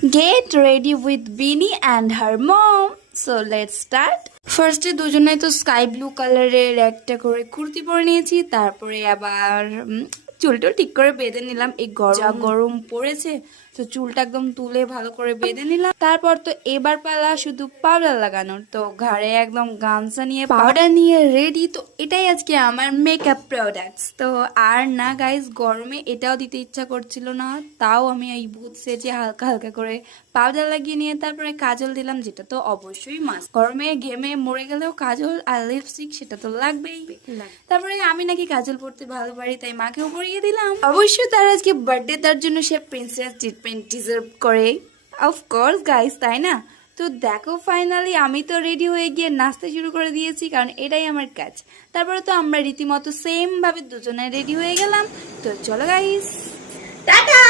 Get ready with Beanie and her mom. So let's start. ফার্স্টে দুজনে তো sky blue কালারের একটা করে কুর্তি পরে নিয়েছি, তারপরে আবার চুলটা ঠিক করে বেঁধে নিলাম। এই গরম পড়েছে তো চুলটা একদম তুলে ভালো করে বেঁধে নিলাম। তারপর তো এবার পালা শুধু পাউডার লাগানোর, তো ঘাড়ে একদম গামছা নিয়ে পাউডার নিয়ে রেডি। তো এটাই আজকে আমার মেকআপ প্রোডাক্টস। তো আর না গাইস, গরমে এটাও দিতে ইচ্ছা করছিল না, তাও আমি এই ভূত সেজে হালকা হালকা করে পাউডার লাগিয়ে নিয়ে তারপরে কাজল দিলাম, যেটা তো অবশ্যই মাস্ট। গরমে ঘেমে মরে গেলেও কাজল আর লিপস্টিক সেটা তো লাগবেই। তারপরে আমি নাকি কাজল পরতে ভালো পারি, তাই মাকেও পরিয়ে দিলাম। অবশ্যই তার আজকে বার্থডে, তার জন্য সে প্রিন্সেস ট্রিটমেন্ট ডিজার্ভ করে, অফকোর্স গাইস, তাই না? তো দেখো ফাইনালি আমি তো রেডি হয়ে গিয়ে নাচতে শুরু করে দিয়েছি, কারণ এটাই আমার কাজ। তারপরে তো আমরা রীতিমতো সেম ভাবে দুজনে রেডি হয়ে গেলাম। তো চলো গাইস, টাটা।